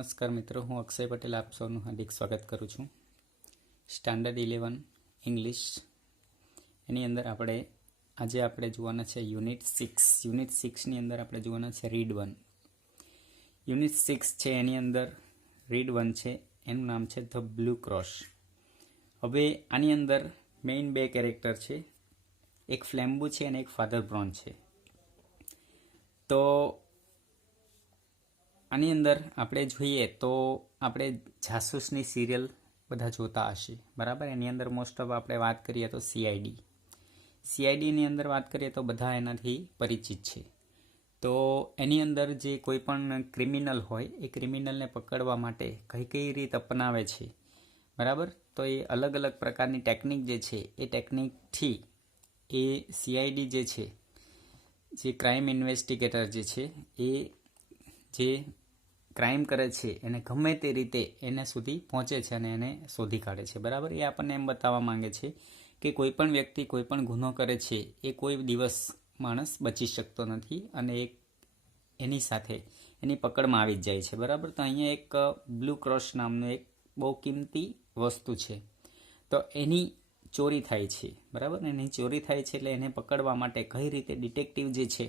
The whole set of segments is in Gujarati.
નમસ્કાર મિત્રો, હું અક્ષય પટેલ આપ સૌનું હાર્દિક સ્વાગત કરું છું. સ્ટાન્ડર્ડ 11 ઇંગ્લિશ એની અંદર આજે જોવાના છે યુનિટ 6. યુનિટ 6ની અંદર આપણે જોવાના છે રીડ 1. યુનિટ 6 છે એની અંદર રીડ 1 છે, એનું નામ છે ધ બ્લુ ક્રોસ. હવે આની અંદર મેઇન બે કેરેક્ટર છે, એક ફ્લેમ્બુ છે અને એક ફાધર બ્રોન છે. તો આની અંદર આપણે જોઈએ તો આપણે જાસૂસની સિરિયલ બધા જોતા હશે, બરાબર. એની અંદર મોસ્ટ ઓફ આપણે વાત કરીએ તો સીઆઈડીની અંદર વાત કરીએ તો બધા એનાથી પરિચિત છે. તો એની અંદર જે કોઈ પણ ક્રિમિનલ હોય એ ક્રિમિનલને પકડવા માટે કઈ રીત અપનાવે છે, બરાબર. તો એ અલગ અલગ પ્રકારની ટેકનિક જે છે એ ટેકનિકથી એ સીઆઈડી જે છે, જે ક્રાઇમ ઇન્વેસ્ટિગેટર જે છે, એ જે ક્રાઇમ કરે છે એને ગમે તે રીતે એને સુધી પહોંચે છે અને એને શોધી કાઢે છે, બરાબર. એ આપણને એમ બતાવવા માંગે છે કે કોઈ પણ વ્યક્તિ કોઈ પણ ગુનો કરે છે એ કોઈ દિવસ માણસ બચી શકતો નથી અને એની સાથે એની પકડમાં આવી જ જાય છે, બરાબર. તો અહીંયા એક બ્લુ ક્રોસ નામનું એક બહુ કિંમતી વસ્તુ છે, તો એની ચોરી થાય છે, બરાબર. એની ચોરી થાય છે એટલે એને પકડવા માટે કઈ રીતે ડિટેક્ટિવ જે છે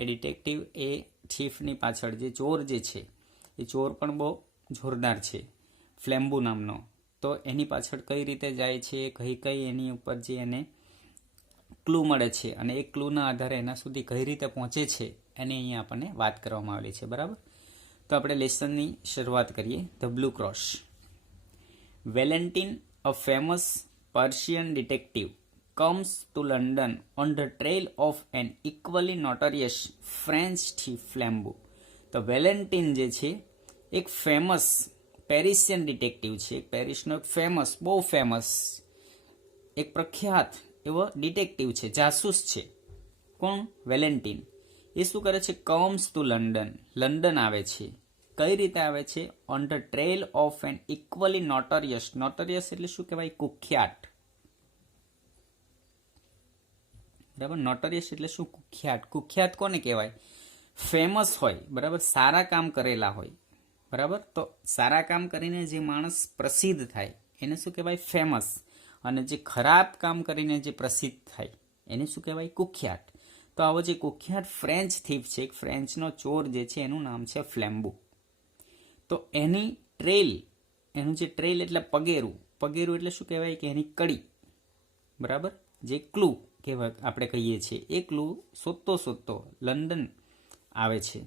એ ડિટેક્ટિવ એ થીફની પાછળ જે ચોર જે છે એ ચોર પણ બહુ જોરદાર છે, ફ્લેમ્બુ નામનો. તો એની પાછળ કઈ રીતે જાય છે, કઈ એની ઉપર જે એને ક્લુ મળે છે અને એ ક્લુના આધારે એના સુધી કઈ રીતે પહોંચે છે એની અહીંયા આપણને વાત કરવામાં આવેલી છે, બરાબર. તો આપણે લેસનની શરૂઆત કરીએ. The blue cross. Valentine, a famous Persian detective, comes to London on the trail of an equally notorious French thief Flambeau. તો વેલેન્ટિન જે છે એક ફેમસ પેરિસિયન ડિટેક્ટિવ છે, એક પેરિસનો ફેમસ, બહુ ફેમસ, એક પ્રખ્યાત એવો ડિટેક્ટિવ છે, જાસૂસ છે. કોણ? વેલેન્ટિન. એ શું કરે છે? કમ્સ ટુ લંડન, લંડન આવે છે. કઈ રીતે આવે છે? On the trail of an equally notorious. Notorious એટલે શું કહેવાય? કુખ્યાત, બરાબર. નોટોરિયસ એટલે શું? કુખ્યાત. કુખ્યાત કોને કહેવાય? ફેમસ હોય, બરાબર, સારા કામ કરેલા હોય, બરાબર. તો સારા કામ કરીને જે માણસ પ્રસિદ્ધ થાય એને શું કહેવાય? ફેમસ. અને જે ખરાબ કામ કરીને જે પ્રસિદ્ધ થાય એને શું કહેવાય? કુખ્યાત. તો આવો જે કુખ્યાત ફ્રેન્ચ થીફ છે, એક ફ્રેન્ચનો ચોર જે છે એનું નામ છે ફ્લેમ્બુ. તો એની ટ્રેલ, એનું જે ટ્રેલ એટલે પગેરું, પગેરું એટલે શું કહેવાય? કે એની કડી, બરાબર, જે ક્લુ કહેવાય આપણે કહીએ છીએ, એ ક્લુ શોધતો લંડન આવે છે.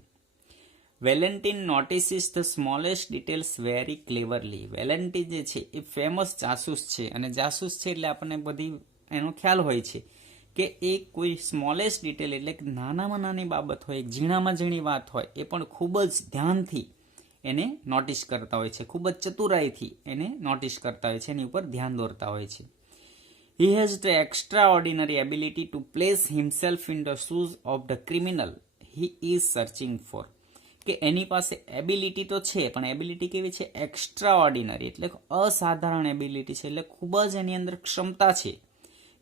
Valentin notices the smallest details very cleverly. Valentin જે છે એ ફેમસ જાસૂસ છે, અને જાસૂસ છે એટલે આપણને બધી એનો ખ્યાલ હોય છે કે એ કોઈ સ્મોલેસ્ટ ડિટેલ એટલે કે નાનામાં નાની બાબત હોય, ઝીણામાં ઝીણી વાત હોય, એ પણ ખૂબ જ ધ્યાનથી એને નોટિસ કરતા હોય છે, ખૂબ જ ચતુરાઈથી એને નોટિસ કરતા હોય છે, એની ઉપર ધ્યાન દોરતા હોય છે. He has the extraordinary ability to place himself in the shoes of the criminal he is searching for. કે એની પાસે એબિલિટી તો છે, પણ એબિલિટી કેવી છે? એક્સ્ટ્રાઓર્ડિનરી, એટલે અસાધારણ એબિલિટી છે, એટલે ખૂબ જ એની અંદર ક્ષમતા છે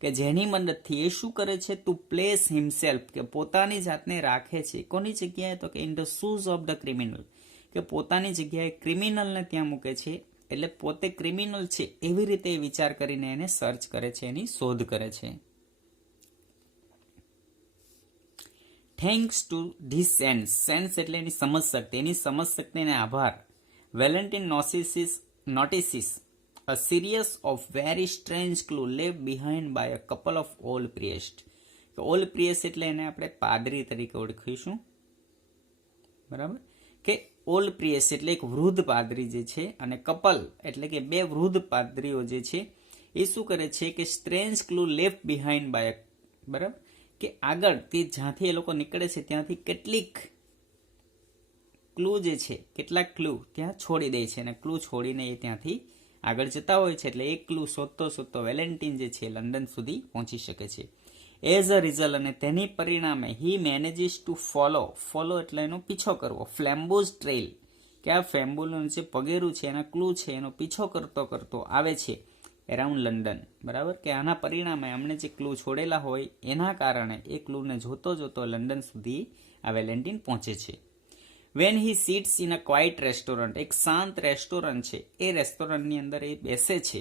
કે જેની મદદથી એ શું કરે છે? ટુ પ્લેસ હિમસેલ્ફ, કે પોતાની જાતને રાખે છે. કોની જગ્યાએ? તો કે in the shoes of the criminal, કે પોતાની જગ્યાએ ક્રિમિનલને ત્યાં મૂકે છે. એટલે પોતે ક્રિમિનલ છે એવી રીતે વિચાર કરીને એને સર્ચ કરે છે, એની શોધ કરે છે. થેન્ક્સ ટુ ધીસ સેન્સ એટલે એની સમજશક્તિ, એની સમજશક્તિને આભાર. Valentin notices a series of very strange clue left behind by a couple of old priest. Old priest એટલે એને આપણે પાદરી તરીકે ઓળખીશું, બરાબર. કે ઓલ્ડ પ્રિએસ એટલે એક વૃદ્ધ પાદરી જે છે, અને કપલ એટલે કે બે વૃદ્ધ પાદરીઓ જે છે એ શું કરે છે? કે strange clue left behind by, બરાબર, કે આગળ તે જ્યાંથી એ લોકો નીકળે છે ત્યાંથી કેટલીક ક્લુ જે છે, કેટલાક ક્લુ ત્યાં છોડી દે છે, અને ક્લુ છોડીને એ ત્યાંથી આગળ જતા હોય છે. એટલે એક ક્લુ શોધતો વેલેન્ટિન જે છે લંડન સુધી પહોંચી શકે છે. એઝ અ રિઝલ્ટ, અને તેની પરિણામે હી મેનેજીસ ટુ ફોલો એટલે એનો પીછો કરવો, ફ્લેમ્બોઝ ટ્રેલ, કે આ ફ્લેમ્બોનું જે પગેરું છે, એના ક્લુ છે, એનો પીછો કરતો આવે છે એરાઉન્ડ લંડન, બરાબર. કે આના પરિણામે અમને જે ક્લુ છોડેલા હોય એના કારણે એ ક્લુને જોતો લંડન સુધી આ વેલેન્ટિન પહોંચે છે. When he seats in a quite restaurant, એક શાંત રેસ્ટોરન્ટ છે, એ રેસ્ટોરન્ટની અંદર એ બેસે છે.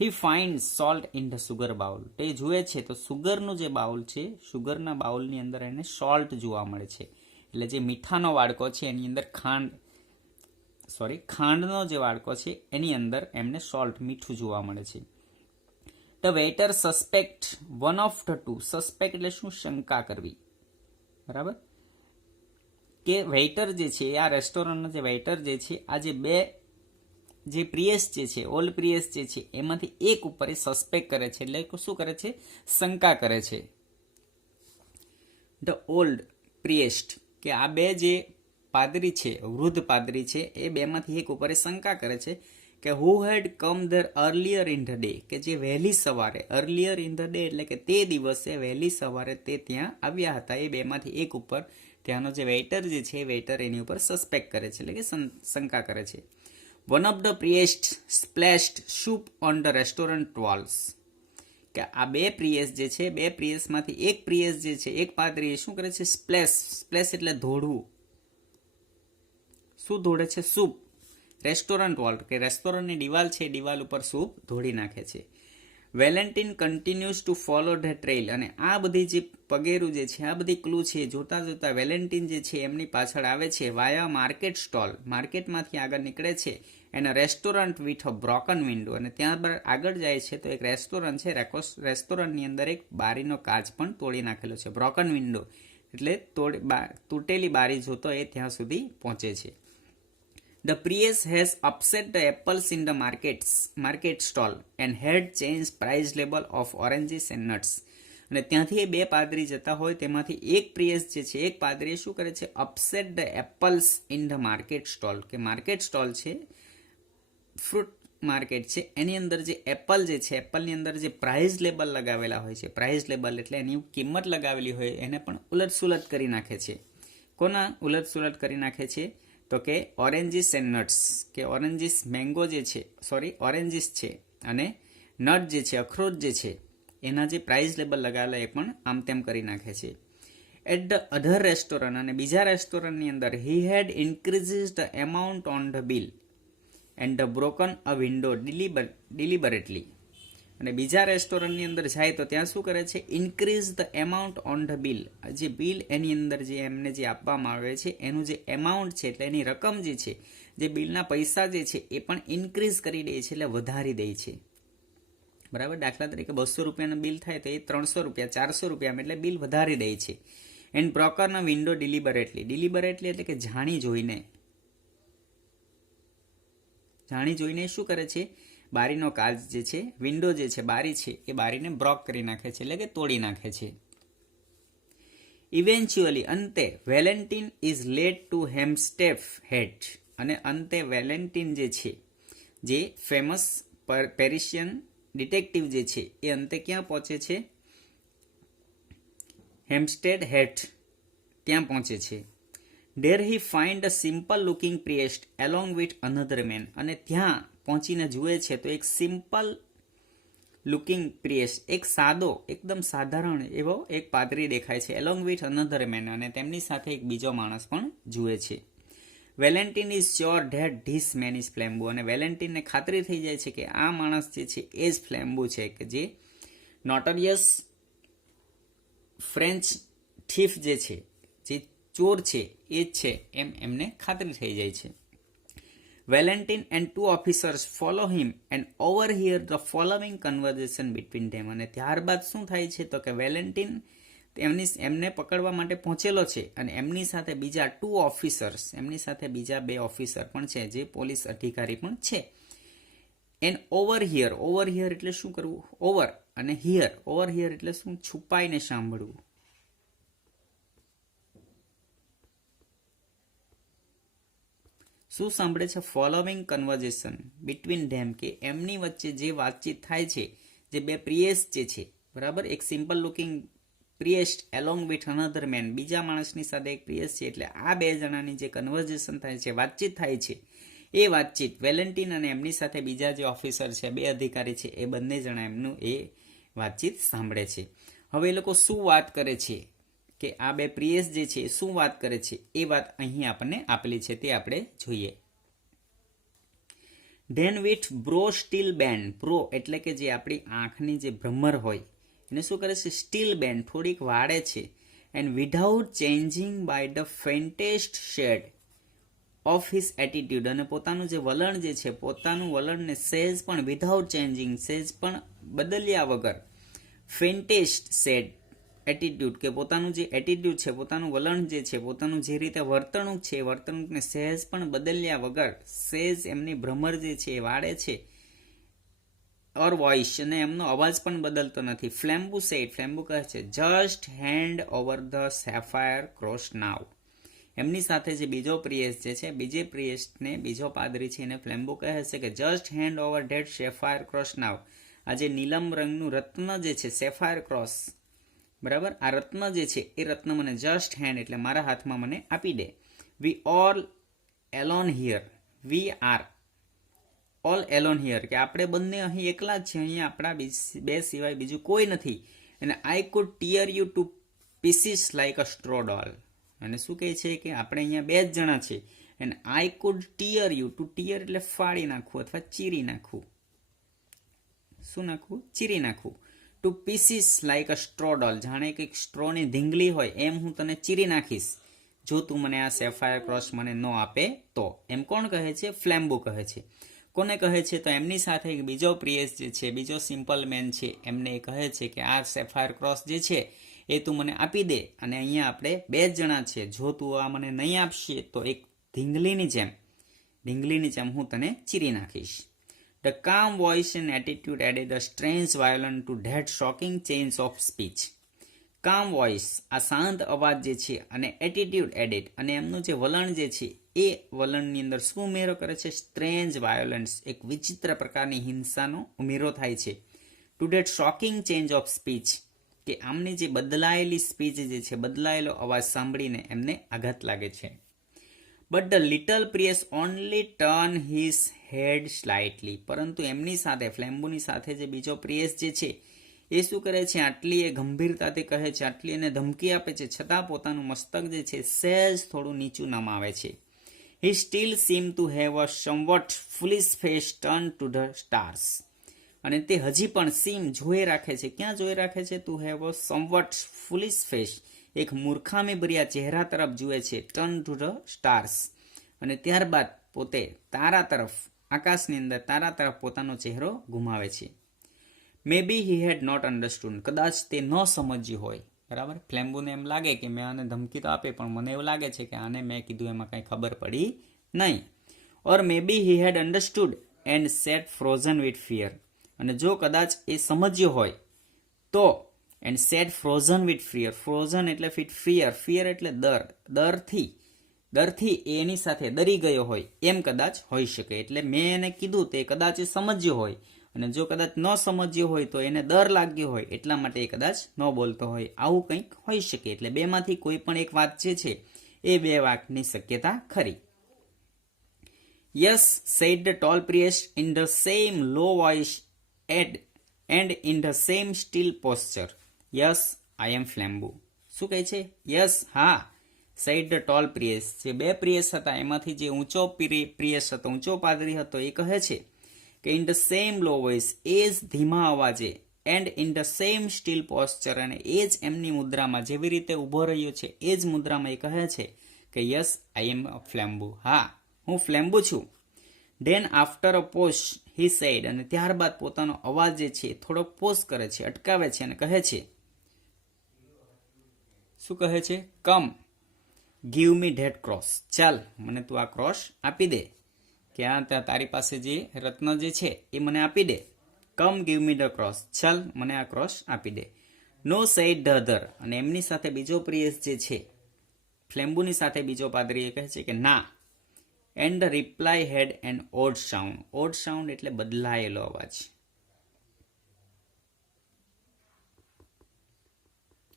He find salt in the sugar bowl, તે જુએ છે તો સુગરનું જે બાઉલ છે, સુગરના બાઉલની અંદર એને સોલ્ટ જોવા મળે છે. એટલે જે મીઠાનો વાડકો છે એની અંદર ખાંડનો જે વાડકો છે એની અંદર એમને સોલ્ટ, મીઠું જોવા મળે છે. The waiter suspect one of the two, suspect એટલે શું? શંકા કરવી, બરાબર? કે વેઇટર જે છે, આ રેસ્ટોરન્ટનો જે વેઇટર જે છે, આ જે બે જે પ્રિયસ જે છે, ઓલ્ડ પ્રિયસ જે છે, એમાંથી એક ઉપર એ સસ્પેક્ટ કરે છે, એટલે શું કરે છે? શંકા કરે છે. ધ ઓલ્ડ પ્રિએસ્ટ, કે આ બે જે પાદરી છે, વૃદ્ધ પાદરી છે, એ બેમાંથી એક ઉપર શંકા કરે છે કે who had come there earlier in the day, કે જે વહેલી સવારે, અર્લિયર ઇન ધ ડે એટલે કે તે દિવસે વહેલી સવારે તે ત્યાં આવ્યા હતા. એ બેમાંથી એક ઉપર ત્યાંનો જે વેઇટર જે છે, વેઇટર એની ઉપર સસ્પેક્ટ કરે છે, એટલે કે શંકા કરે છે. One of the priest splashed soup on the restaurant walls, કે આ બે પ્રિયસ જે છે, બે પ્રિયસમાંથી એક પ્રિયસ જે છે, એક પાદરી શું કરે છે? સ્પ્લેશ એટલે ધોળવું. શું ધોળે છે? સૂપ. રેસ્ટોરન્ટ વોલ, કે રેસ્ટોરન્ટની દિવાલ છે, દિવાલ ઉપર સૂપ ધોળી નાખે છે. Valentine continues two follow the trail, અને આ બધી જે પગેરું જે છે, આ બધી ક્લુ છે, જોતા જોતા વેલેન્ટિન જે છે એમની પાછળ આવે છે. વાયા માર્કેટ સ્ટોલ, માર્કેટમાંથી આગળ નીકળે છે. એના restaurant with a broken window, અને ત્યારબાદ આગળ જાય છે તો એક રેસ્ટોરન્ટ છે, રેસ્ટોરન્ટની અંદર એક બારીનો કાચ પણ તોડી નાખેલો છે. બ્રોકન વિન્ડો એટલે તૂટેલી બારી જોતો એ ત્યાં સુધી પહોંચે છે. The priest has upset the apples in the market stall and had changed price label of oranges and nuts. અને ત્યાંથી એ બે પાદરી જતા હોય તેમાંથી એક પ્રિયસ જે છે, એક પાદરી શું કરે છે? Upset the apples in the market stall, કે માર્કેટ સ્ટોલ છે, ફ્રૂટ માર્કેટ છે, એની અંદર જે એપલ જે છે, એપલની અંદર જે પ્રાઇસ લેબલ લગાવેલા હોય છે, પ્રાઇસ લેબલ એટલે એની કિંમત લગાવેલી હોય એને પણ ઉલટસુલટ કરી નાખે છે. કોના ઉલટસુલટ કરી નાખે છે? તો કે ઓરેન્જીસ એન્ડ નટ્સ, કે ઓરેન્જીસ મેંગો જે છે, ઓરેન્જીસ છે, અને નટ જે છે, અખરોટ જે છે, એના જે પ્રાઇસ લેબલ લગાવેલા એ પણ આમ તેમ કરી નાખે છે. એટ ધ અધર રેસ્ટોરન્ટ, અને બીજા રેસ્ટોરન્ટની અંદર he had increases the amount on the bill and the broken a window deliberately. અને બીજા રેસ્ટોરન્ટની અંદર જાય તો ત્યાં શું કરે છે? Increase the amount on the bill, જે બિલ એની અંદર જે એમને જે આપવામાં આવે છે એનું જે એમાઉન્ટ છે, એટલે એની રકમ જે છે, જે બિલના પૈસા જે છે એ પણ ઇન્ક્રીઝ કરી દે છે, એટલે વધારી દે છે, બરાબર? દાખલા તરીકે 200 રૂપિયાનું બિલ થાય તો એ 300 રૂપિયા, 400 રૂપિયા, એટલે બિલ વધારી દે છે. એન્ડ બ્રોકન વિન્ડો ડિલિબરેટલી એટલે કે જાણી જોઈને શું કરે છે? બારીનો કાચ જે છે, વિન્ડો જે છે, બારી છે, એ બારીને બ્રોક કરી નાખે છે, એટલે કે તોડી નાખે છે. ઇવેન્ચ્યુઅલી, અંતે વેલેન્ટિન ઇઝ લેડ ટુ હેમ્પસ્ટેડ હેડ, અને અંતે વેલેન્ટિન જે છે, જે ફેમસ પેરિશિયન ડિટેક્ટિવ જે છે, એ અંતે ક્યાં પહોંચે છે? હેમ્પસ્ટેડ હેડ ત્યાં પહોંચે છે. There he find a simple looking priest along with another man, અને ત્યાં પહોંચીને જુએ છે તો એક સિમ્પલ લુકિંગ પ્રિએસ્ટ, એક સાદો, એકદમ સાધારણ એવો એક પાદરી દેખાય છે, એલોંગ વિથ અનધર મેન, અને તેમની સાથે એક બીજો માણસ પણ જુએ છે. Valentin is sure that this man is Flambeau, અને વેલેન્ટિનને ખાતરી થઈ જાય છે કે આ માણસ જે છે એ જ ફ્લેમ્બુ છે, કે જે નોટોરિયસ ફ્રેન્ચ થીફ જે છે, જે ચોર છે, એ જ છે એમ એમને ખાતરી થઈ જાય છે. Valentin and two officers follow him and overhear the following conversation between them, અને ત્યારબાદ શું થાય છે તો કે વેલેન્ટિન એમને પકડવા માટે પહોંચેલો છે, અને એમની સાથે બીજા 2 ઓફિસર્સ, એમની સાથે બીજા 2 ઓફિસર પણ છે, જે પોલીસ અધિકારી પણ છે. એન્ડ ઓવરહિયર એટલે શું કરવું? ઓવર અને ઓવરહિયર એટલે શું? છુપાઈને સાંભળવું. શું સાંભળે છે? ફોલોવિંગ કન્વર્ઝેશન બિટવીન ધેમ, કે એમની વચ્ચે જે વાતચીત થાય છે, જે બે પ્રિયેસ જે છે, બરાબર? એક simple looking priest along with another man, બીજા માણસની સાથે એક પ્રિયેસ છે, એટલે આ બે જણાની જે કન્વર્ઝેશન થાય છે, વાતચીત થાય છે, એ વાતચીત વેલેન્ટિન અને એમની સાથે બીજા જે ઓફિસર છે, 2 અધિકારી છે, એ બંને જણા એમનું એ વાતચીત સાંભળે છે. હવે એ લોકો શું વાત કરે છે? કે આ બે પ્રિયસ જે છે શું વાત કરે છે એ વાત અહીં આપણને આપેલી છે તે આપણે જોઈએ. Then with brow still bent, brow એટલે કે જે આપણી આંખની જે ભ્રમર હોય એને શું કરે છે, સ્ટીલ બેન્ડ થોડીક વાળે છે. And without changing by the faintest shade of his attitude, અને પોતાનું જે વલણ જે છે પોતાનું વલણને સહેજ પણ વિધાઉટ ચેન્જિંગ, સહેજ પણ બદલ્યા વગર, ફેન્ટેસ્ટ શેડ એટીટ્યુડ કે પોતાનું જે એટીટ્યુડ છે, પોતાનું વલણ જે છે, પોતાનું જે રીતે વર્તણૂક છે એ વર્તણૂકને સહેજ પણ બદલ્યા વગર સહેજ એમની ભ્રમર જે છે એ વાળે છે. ઓર વોઇસ, અને એમનો અવાજ પણ બદલતો નથી. ફ્લેમ્બુ સેડ, ફ્લેમ્બુ કહે છે just hand over the sapphire cross now. એમની સાથે જે બીજો પ્રિયસ જે છે, બીજે પ્રિયસને બીજો પાદરી છે એને ફ્લેમ્બુ કહે છે કે just hand over that sapphire cross now. આ જે નીલમ રંગનું રત્ન જે છે સેફાયર ક્રોસ, બરાબર, આ રત્ન જે છે એ રત્ન મને જસ્ટ હેન્ડ એટલે મારા હાથમાં મને આપી દે. We all alone here, we are all alone here કે આપણે બંને અહીં એકલા જ છે, અહીંયા આપણા બે સિવાય બીજું કોઈ નથી. અને I could tear you two pieces like a straw doll. અને શું કહે છે કે આપણે અહીંયા બે જ જણા છે. અને I could tear you, to tear એટલે ફાડી નાખવું અથવા ચીરી નાખવું. શું નાખવું? ચીરી નાખવું. Two pieces like a straw doll, જાણે કંઈક સ્ટ્રોની ધીંગલી હોય એમ હું તને ચીરી નાખીશ જો તું મને આ સેફાયર ક્રોસ મને ન આપે તો. એમ કોણ કહે છે? ફ્લેમ્બુ કહે છે. કોને કહે છે? તો એમની સાથે બીજો પ્રિયસ જે છે, બીજો સિમ્પલ મેન છે, એમને કહે છે કે આ સેફાયર ક્રોસ જે છે એ તું મને આપી દે. અને અહીંયા આપણે બે જ જણા છે, જો તું આ મને નહીં આપશે તો એક ઢીંગલીની જેમ હું તને ચીરી નાખીશ. The calm voice and attitude added a strange violence to that shocking change of speech. કામ વોઇસ, આ શાંત અવાજ જે છે, અને એટીટ્યુડ એડેડ, અને એમનું જે વલણ જે છે એ વલણની અંદર શું ઉમેરો કરે છે? સ્ટ્રેન્જ વાયોલન્સ, એક વિચિત્ર પ્રકારની હિંસાનો ઉમેરો થાય છે. To date shocking change of speech, કે આમની જે બદલાયેલી સ્પીચ જે છે, બદલાયેલો અવાજ સાંભળીને એમને આઘાત લાગે છે. But the little priest only turn his head slightly, પરંતુ એમની સાથે, ફ્લેમ્બુની સાથે જે બીજો પ્રિયસ જે છે એ શું કરે છે? આટલી એ ગંભીરતાથી કહે છે, આટલી એને ધમકી આપે છે, છતાં પોતાનું મસ્તક જે છે સહેજ થોડું નીચું નમાવે છે. He still seem to have a somewhat foolish face turn to the stars, અને તે હજી પણ સીમ જોઈ રાખે છે. ક્યાં જોઈ રાખે છે? To have a somewhat foolish face, એક મૂર્ખામી ભર્યા ચહેરા તરફ જુએ છે. ટર્ન ટુ ધ સ્ટાર્સ, અને ત્યારબાદ પોતે તારા તરફ, આકાશની અંદર તારા તરફ પોતાનો ચહેરો ઘુમાવે છે. મે બી હી હેડ નોટ અન્ડરસ્ટુડ, કદાચ તે ન સમજ્યું હોય, બરાબર. ફ્લેમ્બુને એમ લાગે કે મેં આને ધમકી તો આપે, પણ મને એવું લાગે છે કે આને મેં કીધું એમાં કંઈ ખબર પડી નહીં. Or maybe he had understood and sat frozen with fear, અને જો કદાચ એ સમજ્યો હોય તો, and sat frozen with fear, frozen એટલે વિથ ફિયર, ફિયર એટલે ડરથી એની સાથે ડરી ગયો હોય એમ કદાચ હોઈ શકે. એટલે મેં એને કીધું તે કદાચ એ સમજ્યો હોય, અને જો કદાચ ન સમજ્યો હોય તો એને ડર લાગ્યો હોય એટલા માટે એ કદાચ ન બોલતો હોય, આવું કંઈક હોઈ શકે. એટલે બેમાંથી કોઈ પણ એક વાત જે છે એ બે વાતની શક્યતા ખરી. Yes said the tall priest in the same low voice and in the same still posture. Yes I am Flambeau. શું કહે છે? યસ, હા. સેડ ધ ટોલ પ્રિયસ, જે બે પ્રિયસ હતા એમાંથી જે ઊંચો પ્રિયસ હતો, ઊંચો પાદરી હતો, એ કહે છે કે in the same low voice, એ જ ધીમા અવાજે, and in the same still posture, અને એ જ એમની મુદ્રામાં, જેવી રીતે ઊભો રહ્યો છે એ જ મુદ્રામાં એ કહે છે કે યસ આઈ એમ અ ફ્લેમ્બુ, હા હું ફ્લેમ્બુ છું. Then after a pause he said, અને ત્યારબાદ પોતાનો અવાજ જે છે થોડોક પોઝ કરે છે, અટકાવે છે, અને કહે છે, શું કહે છે? કમ ગીવ મી ધેટ ક્રોસ, ચાલ મને તું આ ક્રોસ આપી દે, કે આ તારી પાસે જે રત્ન જે છે એ મને આપી દે. કમ ગીવ મી ધ ક્રોસ, ચાલ મને આ ક્રોસ આપી દે. નો સેડ ધ અધર, અને એમની સાથે બીજો પ્રિયસ જે છે, ફ્લેમ્બુની સાથે બીજો પાદરી એ કહે છે કે ના. And the reply head N odd sound, odd sound એટલે બદલાયેલો અવાજ.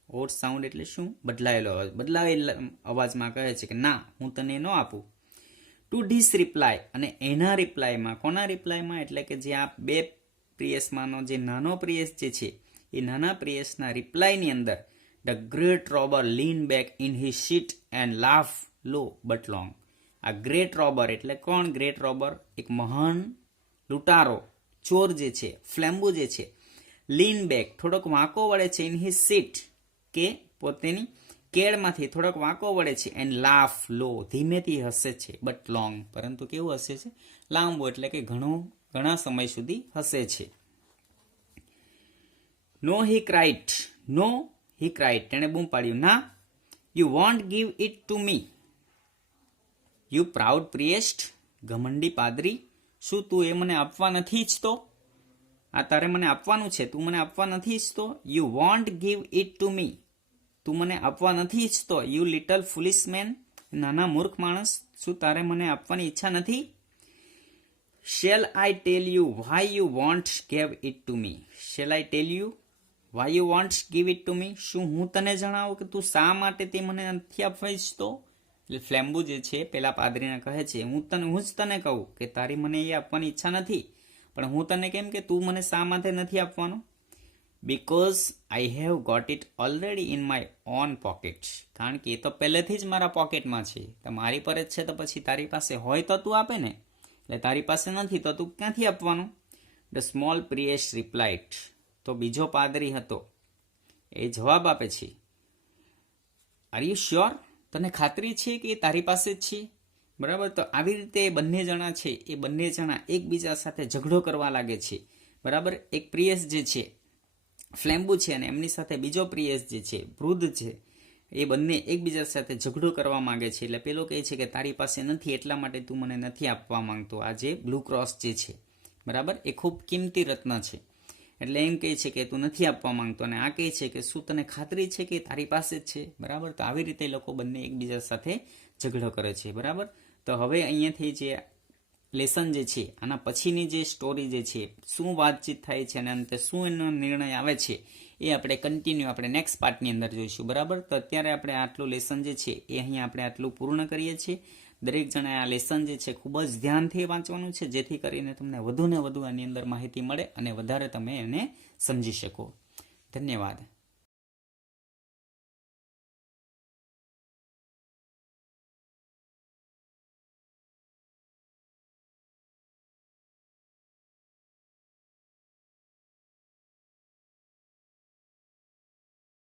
ઓડ સાઉન્ડ એટલે શું? બદલાયેલો અવાજ. બદલાયેલા અવાજમાં કહે છે કે ના હું તને ન આપું. ટુ ધીસ રિપ્લાય, અને એના રિપ્લાયમાં, કોના રિપ્લાયમાં? એટલે કે જે આ બે પ્રિયસમાંનો જે નાનો પ્રિયસ જે છે એ નાના પ્રિયસના રિપ્લાયની અંદર the great robber lean back in his seat and laugh low but long. આ ગ્રેટ રોબર એટલે કોણ? ગ્રેટ રોબર એક મહાન લૂંટારો, ચોર જે છે, ફ્લેમ્બો જે છે, લીન બેક થોડોક વાંકો વળે છે, ઇન હિઝ સીટ કે પોતેની કેળમાંથી થોડોક વાંકો વળે છે, એન્ડ લાફ લો ધીમેથી હસે છે, બટ લોંગ પરંતુ કેવું હસે છે? લાંબુ એટલે કે ઘણા સમય સુધી હસે છે. નો હી ક્રાઇડ, નો હી ક્રાઇડ તેણે બૂમ પાડ્યું, ના. You won't give it to me, you proud priest, ઘમંડી પાદરી, શું તું એ મને આપવા નથી ઈચ્છતો? આ તારે મને આપવાનું છે, તું મને આપવા નથી ઈચ્છતો? You won't give it to મી, તું મને આપવા નથી ઈચ્છતો? યુ લિટલ ફુલિશ મેન, નાના મૂર્ખ માણસ, શું તારે મને આપવાની ઈચ્છા નથી? Shall I tell you why you won't give it to me, shall I tell you why you won't give it to me, શું હું તને જણાવું કે તું શા માટે તે મને નથી આપવા ઈચ્છતો? એટલે ફ્લેમ્બુ જે છે પેલા પાદરીને કહે છે, હું જ તને કહું કે તારી મને એ આપવાની ઈચ્છા નથી, પણ હું તને કેમ કે તું મને શા માટે નથી આપવાનું? Because I have got it already in my own pocket, કારણ કે એ તો પહેલેથી જ મારા પોકેટમાં છે, તો મારી પર જ છે, તો પછી તારી પાસે હોય તો તું આપે ને, એટલે તારી પાસે નથી તો તું ક્યાંથી આપવાનું? ધ સ્મોલ પ્રિએસ્ટ રિપ્લાઇડ, તો બીજો પાદરી હતો એ જવાબ આપે છે, આર યુ શ્યોર, તને ખાતરી છે કે એ તારી પાસે જ છે? બરાબર, તો આવી રીતે બંને જણા છે એ બંને જણા એકબીજા સાથે ઝઘડો કરવા લાગે છે. બરાબર, એક પ્રિયસ જે છે ફ્લેમ્બુ છે અને એમની સાથે બીજો પ્રિયસ જે છે વૃદ્ધ છે, એ બંને એકબીજા સાથે ઝઘડો કરવા માંગે છે. એટલે પેલો કહે છે કે તારી પાસે નથી એટલા માટે તું મને નથી આપવા માંગતો આ જે બ્લુ ક્રોસ જે છે, બરાબર, એ ખૂબ કિંમતી રત્ન છે, એટલે એમ કહે છે કે તું નથી આપવા માંગતો, અને આ કહે છે કે શું તને ખાતરી છે કે તારી પાસે જ છે? બરાબર, તો આવી રીતે લોકો બંને એકબીજા સાથે ઝઘડો કરે છે. બરાબર, તો હવે અહીંયાથી જે લેસન જે છે આના પછીની જે સ્ટોરી જે છે, શું વાતચીત થાય છે અને અંતે શું એનો નિર્ણય આવે છે, એ આપણે કન્ટિન્યુ આપણે નેક્સ્ટ પાર્ટની અંદર જોઈશું. બરાબર, તો અત્યારે આપણે આટલું લેસન જે છે એ અહીંયા આપણે આટલું પૂર્ણ કરીએ છીએ. દરેક જણાએ આ લેસન જે છે ખૂબ જ ધ્યાનથી વાંચવાનું છે, જેથી કરીને તમને વધુ ને વધુ આની અંદર માહિતી મળે અને વધારે તમે એને સમજી શકો. ધન્યવાદ.